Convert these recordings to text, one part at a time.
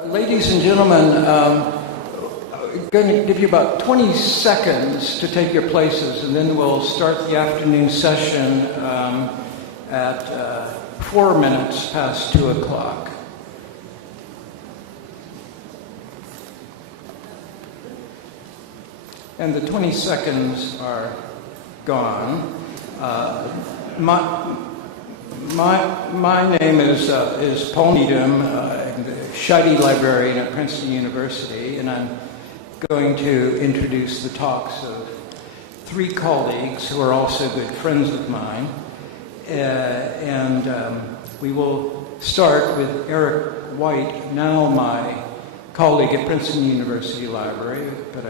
Ladies and gentlemen, I'm going to give you about 20 seconds to take your places, and then we'll start the afternoon session at 4 minutes past 2 o'clock. And the 20 seconds are gone. My name is Paul Needham, Scheide librarian at Princeton University, and I'm going to introduce the talks of 3 colleagues who are also good friends of mine. We will start with Eric White, now my colleague at Princeton University Library, but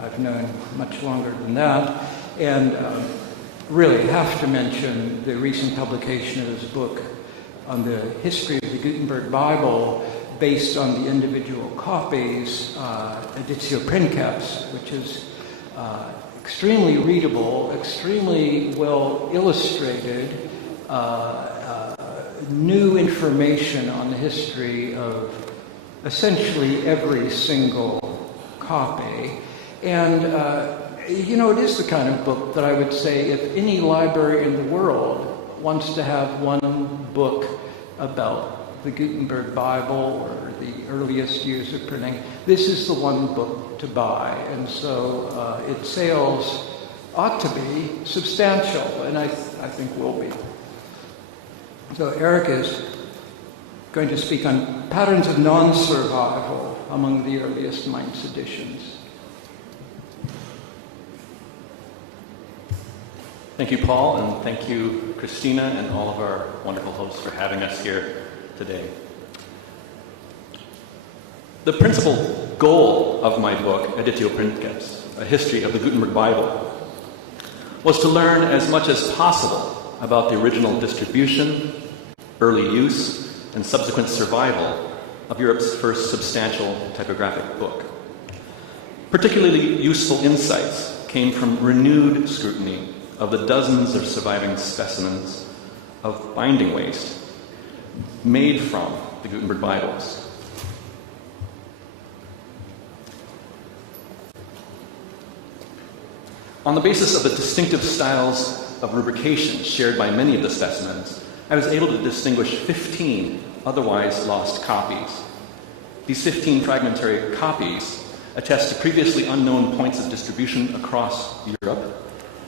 I've known much longer than that, and really have to mention the recent publication of his book on the history of the Gutenberg Bible based on the individual copies, Editio Princeps, which is extremely readable, extremely well illustrated, new information on the history of essentially every single copy. And it is the kind of book that I would say if any library in the world wants to have one book about the Gutenberg Bible or the earliest years of printing, this is the one book to buy. And so its sales ought to be substantial, and I think will be. So Eric is going to speak on patterns of non-survival among the earliest Mainz editions. Thank you, Paul, and thank you, Christina, and all of our wonderful hosts for having us here today. The principal goal of my book, Editio Princeps, A History of the Gutenberg Bible, was to learn as much as possible about the original distribution, early use, and subsequent survival of Europe's first substantial typographic book. Particularly useful insights came from renewed scrutiny of the dozens of surviving specimens of binding waste made from the Gutenberg Bibles. On the basis of the distinctive styles of rubrication shared by many of the specimens, I was able to distinguish 15 otherwise lost copies. These 15 fragmentary copies attest to previously unknown points of distribution across Europe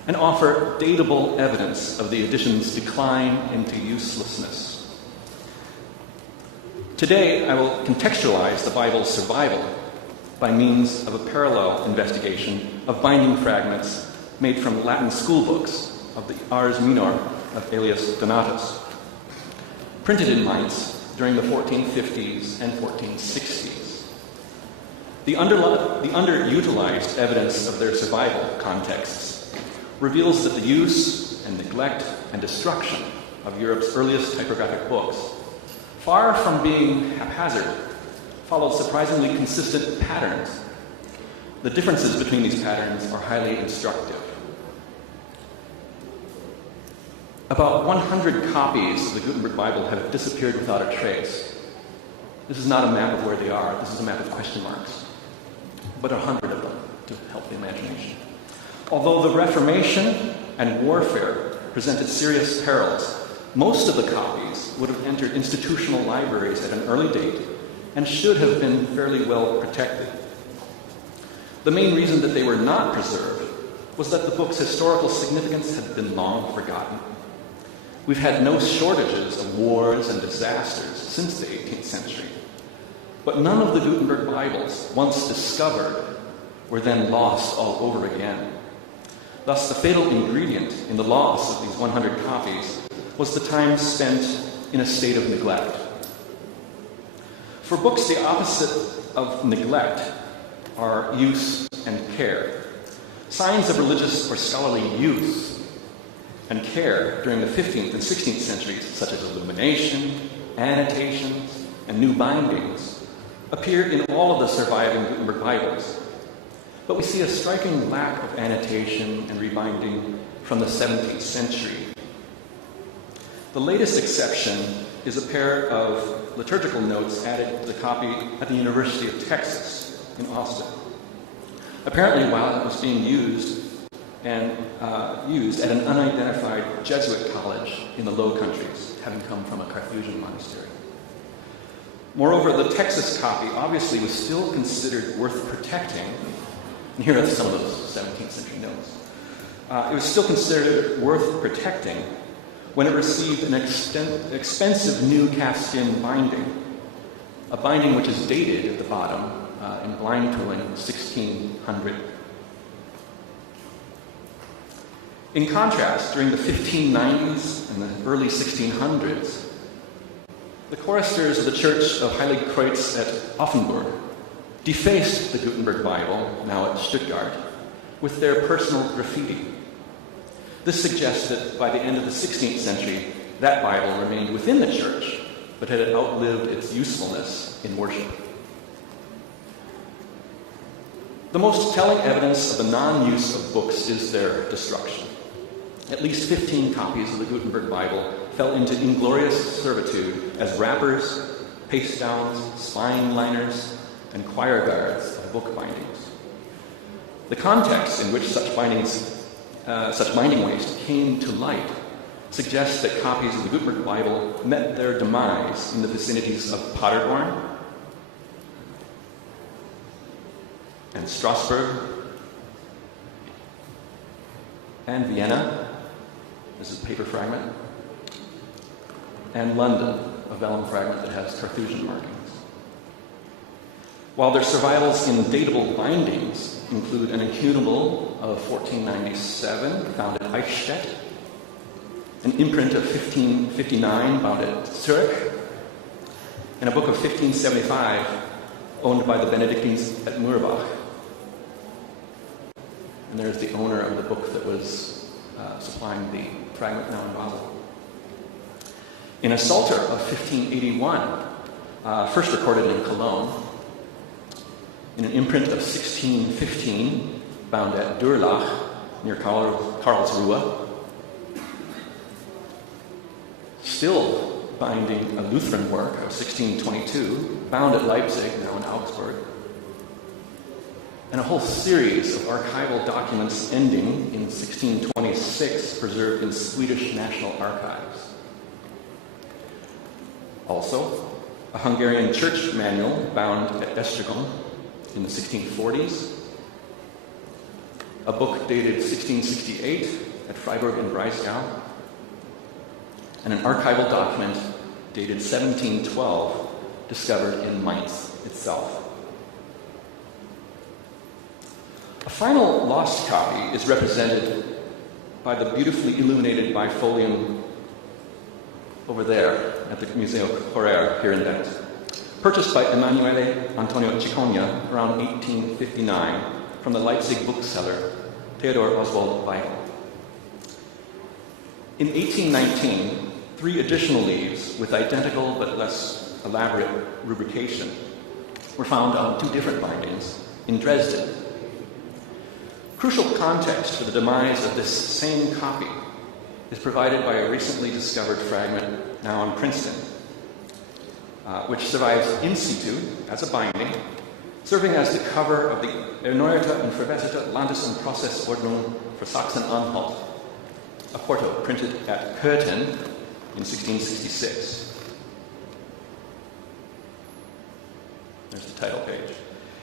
and offer datable evidence of the edition's decline into uselessness. Today, I will contextualize the Bible's survival by means of a parallel investigation of binding fragments made from Latin schoolbooks of the Ars Minor of Aelius Donatus, printed in Mainz during the 1450s and 1460s. The underutilized evidence of their survival contexts reveals that the use and neglect and destruction of Europe's earliest typographic books, far from being haphazard, followed surprisingly consistent patterns. The differences between these patterns are highly instructive. About 100 copies of the Gutenberg Bible have disappeared without a trace. This is not a map of where they are, this is a map of question marks. But 100 of them to help the imagination. Although the Reformation and warfare presented serious perils, most of the copies would have entered institutional libraries at an early date and should have been fairly well protected. The main reason that they were not preserved was that the book's historical significance had been long forgotten. We've had no shortages of wars and disasters since the 18th century, but none of the Gutenberg Bibles, once discovered, were then lost all over again. Thus, the fatal ingredient in the loss of these 100 copies was the time spent in a state of neglect. For books, the opposite of neglect are use and care. Signs of religious or scholarly use and care during the 15th and 16th centuries, such as illumination, annotations, and new bindings, appeared in all of the surviving Gutenberg Bibles. But we see a striking lack of annotation and rebinding from the 17th century. The latest exception is a pair of liturgical notes added to the copy at the University of Texas in Austin. Apparently, while it was being used at an unidentified Jesuit college in the Low Countries, having come from a Carthusian monastery. Moreover, the Texas copy obviously was still considered worth protecting. And here are some of those 17th century notes. It was still considered worth protecting when it received an expensive new calfskin binding, a binding which is dated at the bottom in blind tooling 1600. In contrast, during the 1590s and the early 1600s, the choristers of the Church of Heiligkreuz at Offenburg defaced the Gutenberg Bible, now at Stuttgart, with their personal graffiti. This suggests that by the end of the 16th century, that Bible remained within the church, but had outlived its usefulness in worship. The most telling evidence of the non-use of books is their destruction. At least 15 copies of the Gutenberg Bible fell into inglorious servitude as wrappers, paste downs, spine liners, and choir guards of book bindings. The context in which such binding waste came to light suggests that copies of the Gutenberg Bible met their demise in the vicinities of Paderborn and Strasbourg and Vienna. This is a paper fragment. And London, a vellum fragment that has Carthusian markings. While their survivals in datable bindings include an incunable of 1497 found at Eichstätt, an imprint of 1559 found at Zurich, and a book of 1575 owned by the Benedictines at Murbach. And there's the owner of the book that was supplying the fragment now in Basel. In a Psalter of 1581, first recorded in Cologne, in an imprint of 1615, found at Durlach, near Karlsruhe, still binding a Lutheran work of 1622, bound at Leipzig, now in Augsburg, and a whole series of archival documents ending in 1626, preserved in Swedish National Archives. Also, a Hungarian church manual bound at Esztergom in the 1640s, a book dated 1668 at Freiburg and Breisgau, and an archival document dated 1712 discovered in Mainz itself. A final lost copy is represented by the beautifully illuminated bifolium over there at the Museo Correr here in Venice, purchased by Emanuele Antonio Cicogna around 1859 from the Leipzig bookseller Theodor Oswald Weigel. In 1819, 3 additional leaves with identical but less elaborate rubrication were found on 2 different bindings in Dresden. Crucial context for the demise of this same copy is provided by a recently discovered fragment now in Princeton, which survives in situ as a binding, serving as the cover of the Erneuerte und Verbesserte Landes- und Prozessordnung für Sachsen-Anhalt, a quarto printed at Köthen in 1666. There's the title page.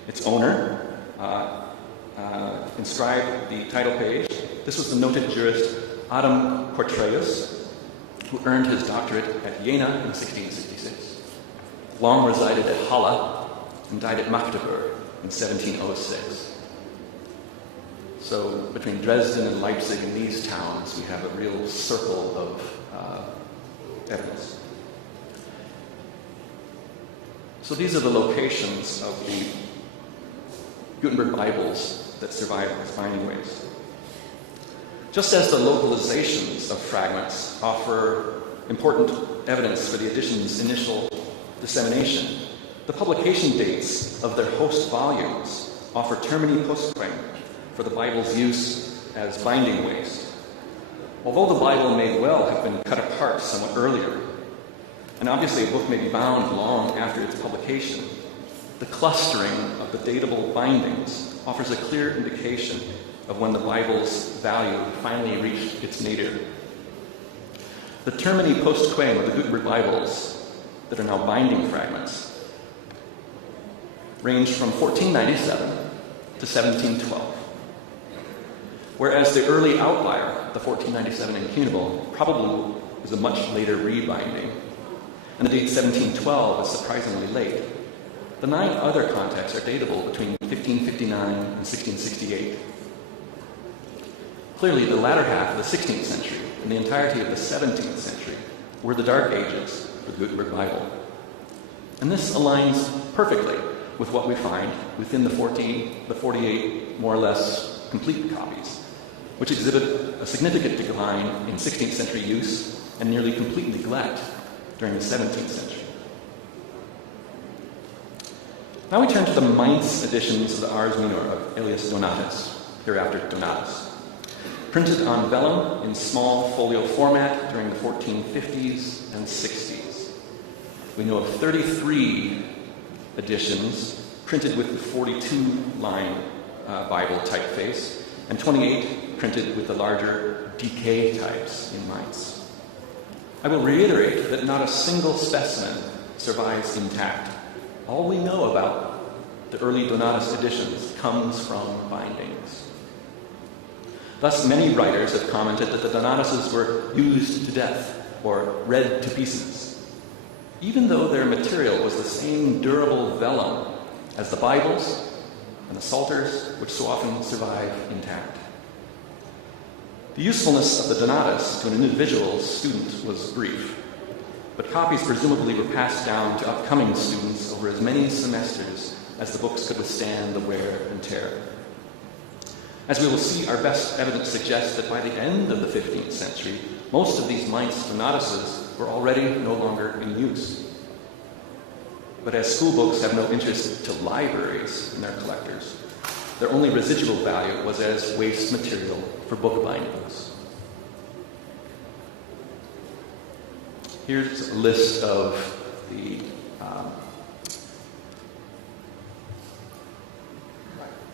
Its owner inscribed the title page. This was the noted jurist Adam Porträus, who earned his doctorate at Jena in 1666, long resided at Halle, and died at Magdeburg in 1706. So between Dresden and Leipzig and these towns, we have a real circle of evidence. So these are the locations of the Gutenberg Bibles that survive as binding waste. Just as the localizations of fragments offer important evidence for the edition's initial dissemination, the publication dates of their host volumes offer termini postquem for the Bible's use as binding waste. Although the Bible may well have been cut apart somewhat earlier, And obviously a book may be bound long after its publication. The clustering of the datable bindings offers a clear indication of when the Bible's value finally reached its nadir. The termini post quem of the Gutenberg Bibles that are now binding fragments range from 1497 to 1712, whereas the early outlier, the 1497 incunable, probably is a much later rebinding, and the date 1712 is surprisingly late. The 9 other contexts are datable between 1559 and 1668. Clearly, the latter half of the 16th century and the entirety of the 17th century were the Dark Ages for the Gutenberg Bible. And this aligns perfectly with what we find within the 48 more or less complete copies, which exhibit a significant decline in 16th century use and nearly complete neglect during the 17th century. Now we turn to the Mainz editions of the Ars Minor of Aelius Donatus, hereafter Donatus, printed on vellum in small folio format during the 1450s and 60s. We know of 33 editions printed with the 42-line Bible typeface, and 28 printed with the larger DK types in Mainz. I will reiterate that not a single specimen survives intact. All we know about the early Donatus editions comes from bindings. Thus, many writers have commented that the Donatuses were used to death or read to pieces, even though their material was the same durable vellum as the Bibles and the Psalters, which so often survive intact. The usefulness of the Donatus to an individual student was brief, but copies presumably were passed down to upcoming students over as many semesters as the books could withstand the wear and tear. As we will see, our best evidence suggests that by the end of the 15th century, most of these Mainz Donatuses were already no longer in use. But as school books have no interest to libraries and their collectors, their only residual value was as waste material for book bindings. Here's a list of the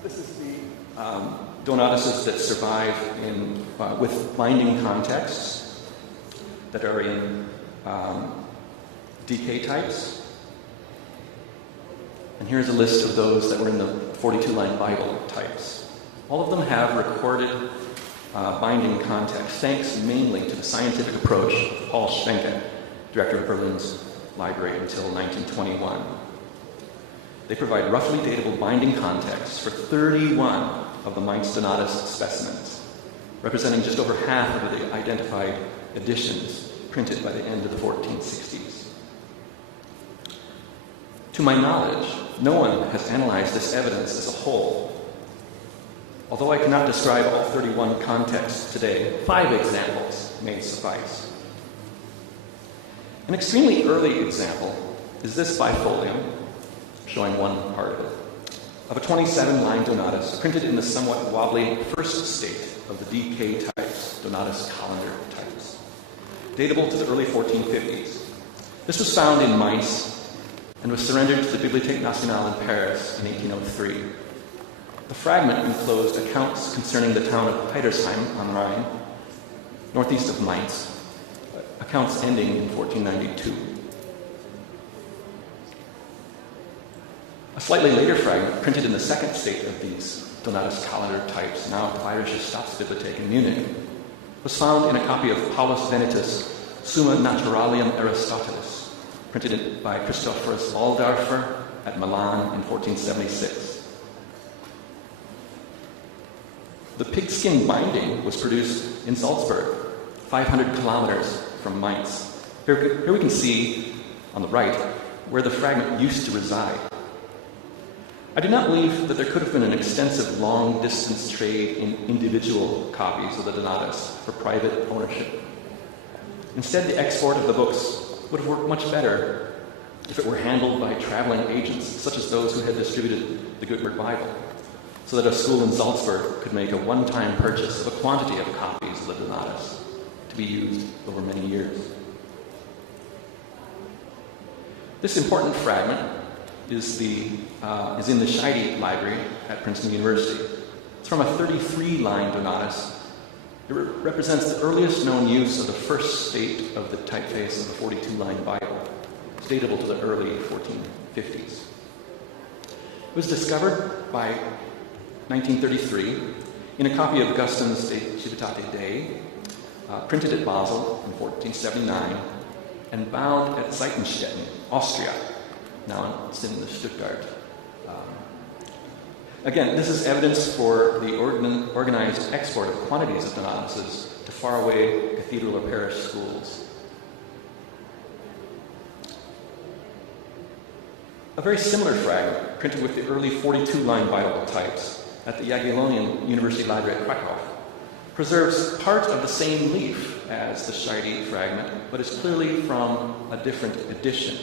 this is the Donatuses that survive in with binding contexts that are in DK types. And here's a list of those that were in the 42-line Bible types. All of them have recorded binding context, thanks mainly to the scientific approach of Paul Schwenke, director of Berlin's library until 1921. They provide roughly datable binding context for 31 of the Mainz Donatus specimens, representing just over half of the identified editions printed by the end of the 1460s. To my knowledge, no one has analyzed this evidence as a whole. Although I cannot describe all 31 contexts today, 5 examples may suffice. An extremely early example is this bifolium, showing one part of it, of a 27-line Donatus printed in the somewhat wobbly first state of the DK types, Donatus calendar types, datable to the early 1450s. This was found in Mainz and was surrendered to the Bibliothèque Nationale in Paris in 1803. The fragment enclosed accounts concerning the town of Heidersheim on Rhine, northeast of Mainz, accounts ending in 1492. A slightly later fragment, printed in the second state of these Donatus calendar types, now at the Bayerische Staatsbibliothek in Munich, was found in a copy of Paulus Venetus' Summa Naturalium Aristotelis, printed by Christophorus Waldorfer at Milan in 1476. The pigskin binding was produced in Salzburg, 500 kilometers from Mainz. Here we can see, on the right, where the fragment used to reside. I do not believe that there could have been an extensive long-distance trade in individual copies of the Donatus for private ownership. Instead, the export of the books would have worked much better if it were handled by traveling agents, such as those who had distributed the Gutenberg Bible, so that a school in Salzburg could make a one-time purchase of a quantity of copies of the Donatus to be used over many years. This important fragment is in the Scheide library at Princeton University. It's from a 33-line Donatus. It represents the earliest known use of the first state of the typeface of the 42-line Bible. It's datable to the early 1450s. It was discovered by 1933 in a copy of Augustine's De Civitate Dei, printed at Basel in 1479, and bound at Seitenstetten, Austria. Now it's in the Stuttgart. Again, this is evidence for the organized export of quantities of Donatuses to faraway cathedral or parish schools. A very similar fragment, printed with the early 42-line Bible types at the Jagiellonian University Library at Krakow, preserves part of the same leaf as the Scheide fragment, but is clearly from a different edition.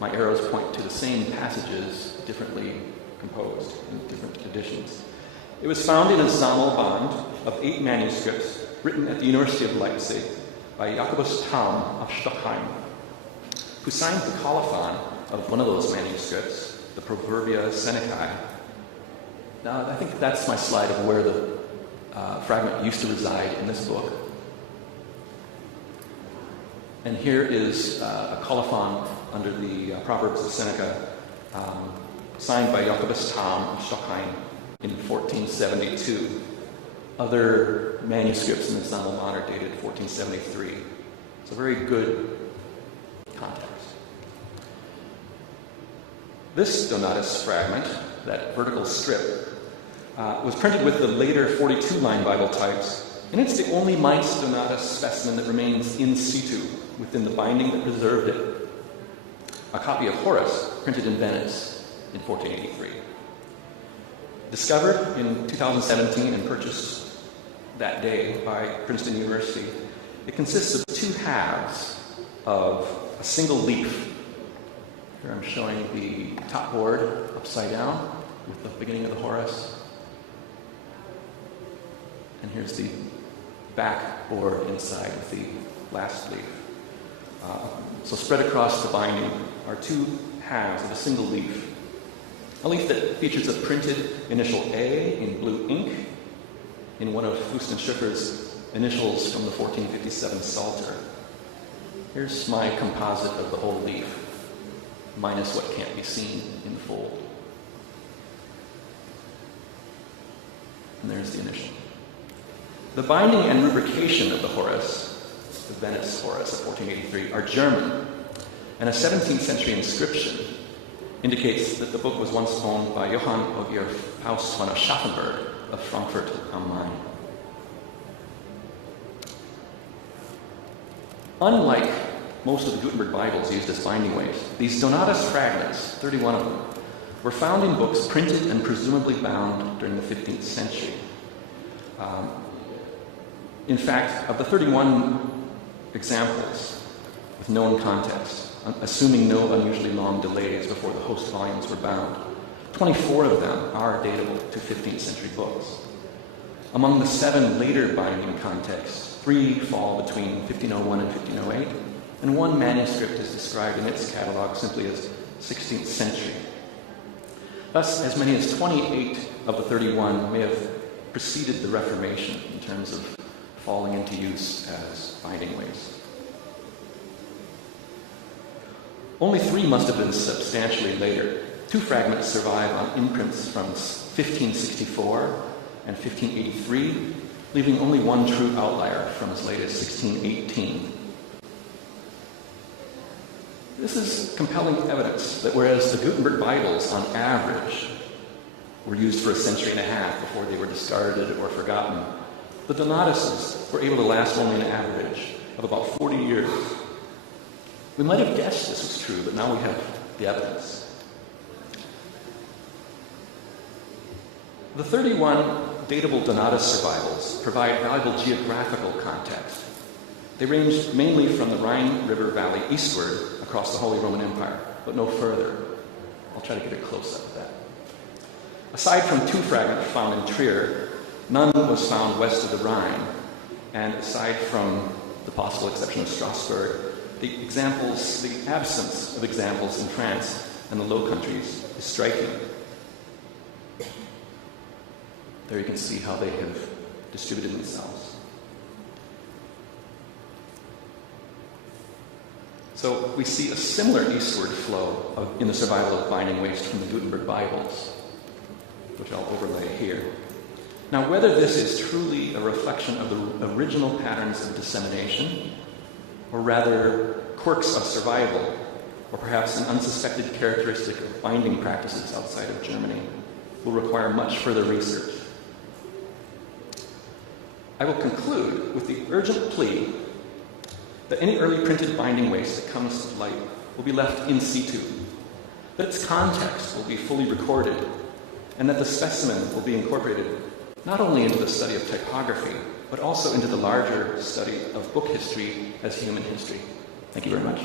My arrows point to the same passages, differently composed in different editions. It was found in a Sammelband of 8 manuscripts written at the University of Leipzig by Jacobus Tham of Stockheim, who signed the colophon of one of those manuscripts, the Proverbia Senecae. Now, I think that's my slide of where the fragment used to reside in this book. And here is a colophon under the Proverbs of Seneca, signed by Jacobus Tham of Stockheim in 1472. Other manuscripts in the Sammelband are dated 1473. It's a very good context. This Donatus fragment, that vertical strip, was printed with the later 42-line Bible types, and it's the only Mainz Donatus specimen that remains in situ within the binding that preserved it. A copy of Horace, printed in Venice in 1483. Discovered in 2017 and purchased that day by Princeton University, it consists of 2 halves of a single leaf. Here I'm showing the top board upside down with the beginning of the Horace. And here's the back board inside with the last leaf. So spread across the binding are 2 halves of a single leaf. A leaf that features a printed initial A in blue ink in one of Fust & Schiffer's initials from the 1457 Psalter. Here's my composite of the whole leaf, minus what can't be seen in the fold. And there's the initial. The binding and rubrication of the Horace, the Venice Horace of 1483, are German, and a 17th century inscription indicates that the book was once owned by Johann Ogier Faust von Aschaffenburg of Frankfurt am Main. Unlike most of the Gutenberg Bibles used as binding weights, these Donatus fragments, 31 of them, were found in books printed and presumably bound during the 15th century. In fact, of the 31 examples with known context, assuming no unusually long delays before the host volumes were bound, 24 of them are datable to 15th century books. Among the 7 later binding contexts, 3 fall between 1501 and 1508, and 1 manuscript is described in its catalog simply as 16th century. Thus, as many as 28 of the 31 may have preceded the Reformation in terms of falling into use as binding weights. Only 3 must have been substantially later. 2 fragments survive on imprints from 1564 and 1583, leaving only 1 true outlier from as late as 1618. This is compelling evidence that whereas the Gutenberg Bibles, on average, were used for a century and a half before they were discarded or forgotten, the Donatuses were able to last only an average of about 40 years. We might have guessed this was true, but now we have the evidence. The 31 datable Donatus survivals provide valuable geographical context. They ranged mainly from the Rhine River Valley eastward across the Holy Roman Empire, but no further. I'll try to get a close-up of that. Aside from 2 fragments found in Trier, none was found west of the Rhine, and aside from the possible exception of Strasbourg, the absence of examples in France and the Low Countries is striking. There you can see how they have distributed themselves. So we see a similar eastward flow in the survival of binding waste from the Gutenberg Bibles, which I'll overlay here. Now, whether this is truly a reflection of the original patterns of dissemination, or rather quirks of survival, or perhaps an unsuspected characteristic of binding practices outside of Germany, will require much further research. I will conclude with the urgent plea that any early printed binding waste that comes to light will be left in situ, that its context will be fully recorded, and that the specimen will be incorporated not only into the study of typography, but also into the larger study of book history as human history. Thank you very much.